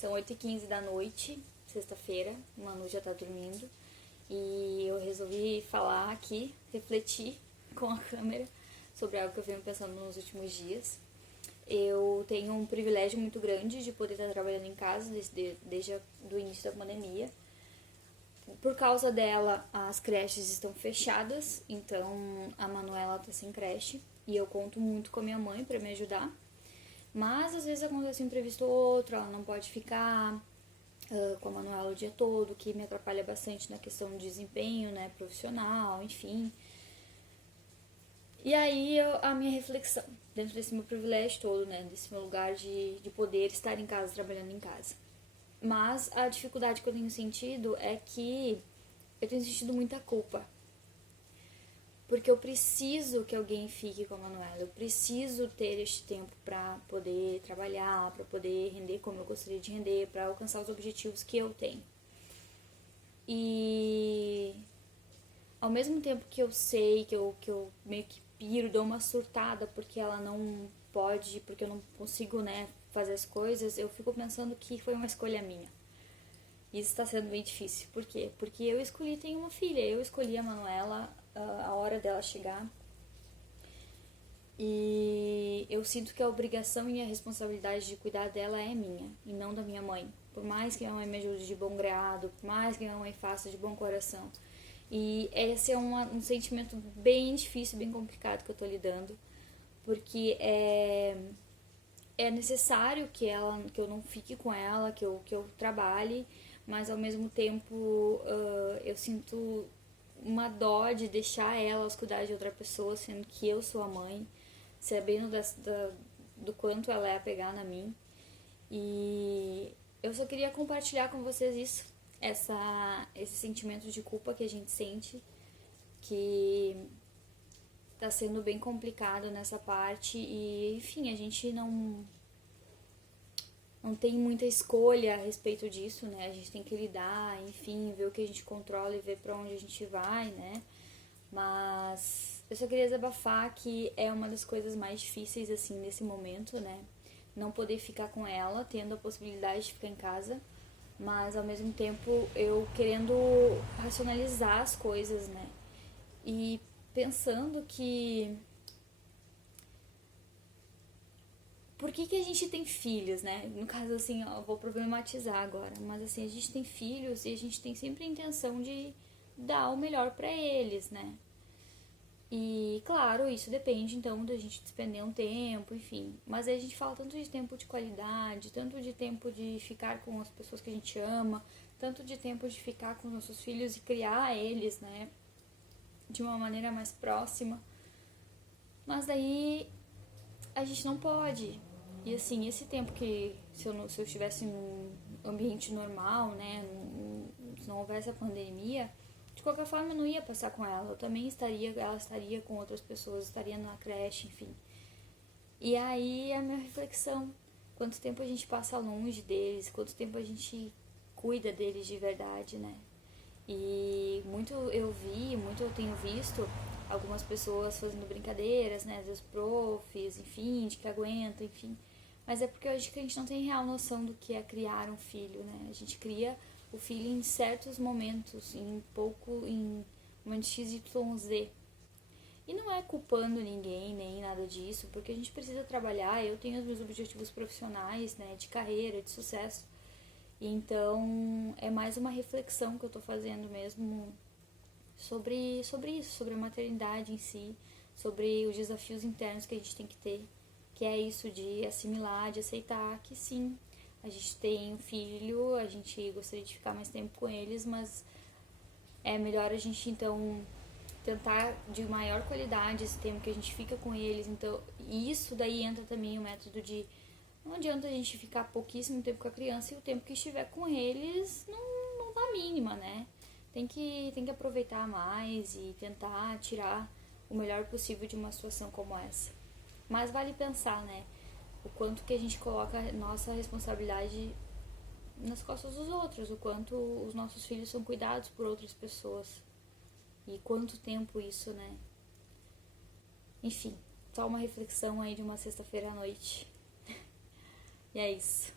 São 8h15 da noite, sexta-feira, o Manu já tá dormindo. E eu resolvi falar aqui, refletir com a câmera sobre algo que eu venho pensando nos últimos dias. Eu tenho um privilégio muito grande de poder estar trabalhando em casa desde o início da pandemia. Por causa dela, as creches estão fechadas, então a Manuela tá sem creche e eu conto muito com a minha mãe para me ajudar. Mas às vezes acontece um imprevisto ou outro, ela não pode ficar com a Manuela o dia todo, que me atrapalha bastante na questão de desempenho, né, profissional, enfim. E aí a minha reflexão, dentro desse meu privilégio todo, né, desse meu lugar de poder estar em casa, trabalhando em casa. Mas a dificuldade que eu tenho sentido é que eu tenho sentido muita culpa. Porque eu preciso que alguém fique com a Manuela, eu preciso ter este tempo para poder trabalhar, para poder render como eu gostaria de render, para alcançar os objetivos que eu tenho. E ao mesmo tempo que eu sei que eu meio que piro, dou uma surtada porque ela não pode, porque eu não consigo, né, fazer as coisas, eu fico pensando que foi uma escolha minha. Isso está sendo bem difícil. Por quê? Porque eu escolhi ter uma filha, eu escolhi a Manuela, a hora dela chegar. E eu sinto que a obrigação e a responsabilidade de cuidar dela é minha e não da minha mãe. Por mais que minha mãe me ajude de bom grado, por mais que minha mãe faça de bom coração. E esse é um sentimento bem difícil, bem complicado que eu tô lidando. Porque é necessário que eu não fique com ela, que eu trabalhe, mas ao mesmo tempo eu sinto uma dó de deixar ela aos cuidados de outra pessoa, sendo que eu sou a mãe, sabendo do quanto ela é apegada a mim. E eu só queria compartilhar com vocês isso, esse sentimento de culpa que a gente sente, que tá sendo bem complicado nessa parte e, enfim, a gente não tem muita escolha a respeito disso, né? A gente tem que lidar, enfim, ver o que a gente controla e ver pra onde a gente vai, né? Mas eu só queria desabafar que é uma das coisas mais difíceis, assim, nesse momento, né? Não poder ficar com ela, tendo a possibilidade de ficar em casa, mas ao mesmo tempo eu querendo racionalizar as coisas, né? E pensando que por que a gente tem filhos, né? No caso, assim, eu vou problematizar agora, mas assim, a gente tem filhos e a gente tem sempre a intenção de dar o melhor pra eles, né? E, claro, isso depende, então, da gente despender um tempo, enfim. Mas aí a gente fala tanto de tempo de qualidade, tanto de tempo de ficar com as pessoas que a gente ama, tanto de tempo de ficar com nossos filhos e criar eles, né? De uma maneira mais próxima. Mas daí a gente não pode. E assim, esse tempo que se eu estivesse num ambiente normal, né, se não houvesse a pandemia, de qualquer forma eu não ia passar com ela. Ela estaria com outras pessoas, estaria na creche, enfim. E aí a minha reflexão, quanto tempo a gente passa longe deles, quanto tempo a gente cuida deles de verdade, né? E muito eu tenho visto algumas pessoas fazendo brincadeiras, né, dos profs, enfim, de que aguentam, enfim. Mas é porque eu acho que a gente não tem real noção do que é criar um filho, né? A gente cria o filho em certos momentos, em momentos XYZ. E não é culpando ninguém, nem nada disso, porque a gente precisa trabalhar, eu tenho os meus objetivos profissionais, né, de carreira, de sucesso. Então, é mais uma reflexão que eu tô fazendo mesmo sobre isso, sobre a maternidade em si, sobre os desafios internos que a gente tem que ter, que é isso de assimilar, de aceitar que sim, a gente tem um filho, a gente gostaria de ficar mais tempo com eles, mas é melhor a gente então tentar de maior qualidade esse tempo que a gente fica com eles. Então, e isso daí entra também o método de não adianta a gente ficar pouquíssimo tempo com a criança e o tempo que estiver com eles não dá mínima, né? Tem que aproveitar mais e tentar tirar o melhor possível de uma situação como essa. Mas vale pensar, né? O quanto que a gente coloca a nossa responsabilidade nas costas dos outros, o quanto os nossos filhos são cuidados por outras pessoas. E quanto tempo isso, né? Enfim, só uma reflexão aí de uma sexta-feira à noite. E é isso.